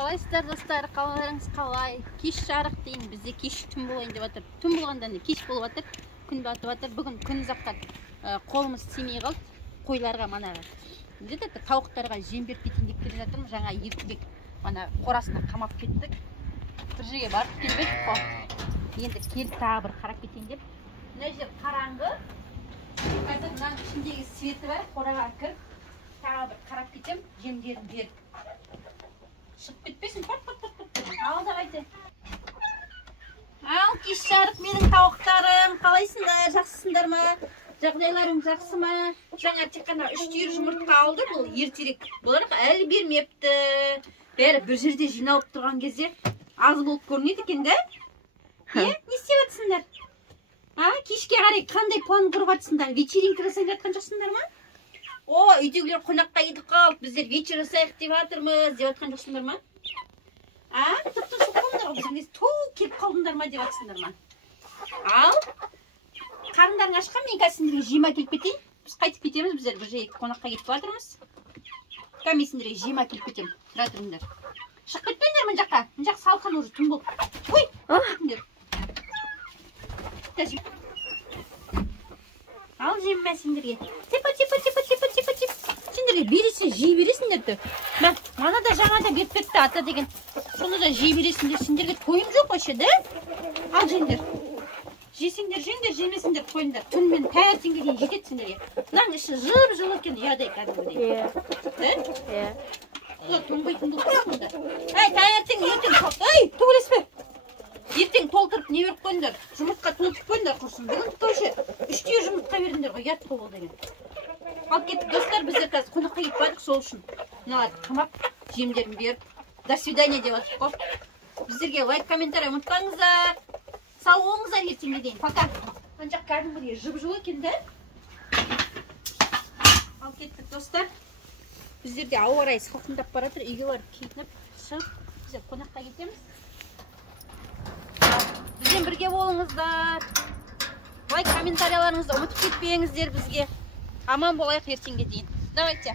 Қалайсыздар достар, қалаларыңыз қалай? Кеш жарық дейін, бізде кеш түн болайын деп жатыр. Түн болғанда кеш болып жатыр, күн батып жатыр. Бүгін күн ұзаққа қолымыз тимей қалды. Қойларға манағы тауықтарға жем беріп кетейін деп келе жатырмын. Жаңа еркебек мана қорасына қамап кеттік. Бір жерге барып келбедік қой. Енді келіп тағы бір қарап кетейін деп. Мына жер қараңғы. Қазір мынаның ішіндегі светі бар, қораға кіріп тағы бір қарап кетем, жемдерін беріп. Шығып кетпесін, ал да қайты. Ал кеш жарық менің тауықтарым, қалайсыңдар, жақсысыңдар ма? Жағдайларың жақсы ма? Жаңа тек қана 3 түйір жұмыртқа алды, бұл ертерек болар, әлі бермепті. Бәрі бір жерде жиналып тұрған кезде аз болып көрінеді екен де? Не істеп жатсыңдар? Кешке қарай қандай план құрып жатсыңдар? Вечеринка жасап жатқан жоқсыңдар ма? Үйдегілер қонаққа кетіп қалып, біздер вечер жасайық деп жатырмыз деп жатқан жоқсыңдар ма? Тіпті шыққандар ғой, біздің келіп қалдыңдар ма деп жатсыңдар ма? Ал қарындарың ашқан, мен қазір сендерге жем әкеліп кетейін. Біз қайтып кетеміз, біздер бір жерге қонаққа кетіп жатырмыз. Мен сендерге жем әкеліп кетемін. Тұра тұрыңдар. Шығып кетпеңдер мына жаққа. Мына жақ салқын уже түн болып. Ал жем бә сендерге. Сендерге бересің, жей бересіңдер. Мана да жаңа да беріп кетті ата деген. Соны да жей бересіңдер. Сендерге тойым жоқ вообще, да? Ал жеңдер. Жесеңдер, жеңдер, жемесіңдер, қойыңдар. Түнмен таңертеңге дейін жетеді сендерге. Мынаның іші жып-жылы екен, ұядай кәдімгідей. Да? Тоңбайтын болып тұрсыңда. Таңертең, ертең, төбелеспе. Ертең толтырып не беріп қойыңдар. Жұмыртқа толтырып қойыңдар құрсын. Бүгін тошы 3 түйір жұмыртқа бердіңдер ғой, ұят қол деген. Ал кеттік достар, біздер қазір қонаққа кетіп бардық, сол үшін мыналарды қамап, жемдерін беріп, до свидания деп жатыр қой. Біздерге лайк, комментарий ұмытпаңыздар. Сау болыңыздар ертеңге дейін. Пока. Мына жақ кәдімгідей жып-жылы екен де. Ал кеттік достар. Біздерде ауа райы салқындап бара жатыр, үйге барып киініп, шығып, біздер қонаққа кетеміз. Бізбен бірге болыңыздар. Лайк, комментарияларыңызды ұмытып кетпеңіздер бізге. Аман болайық ертеңге дейін. Давайте.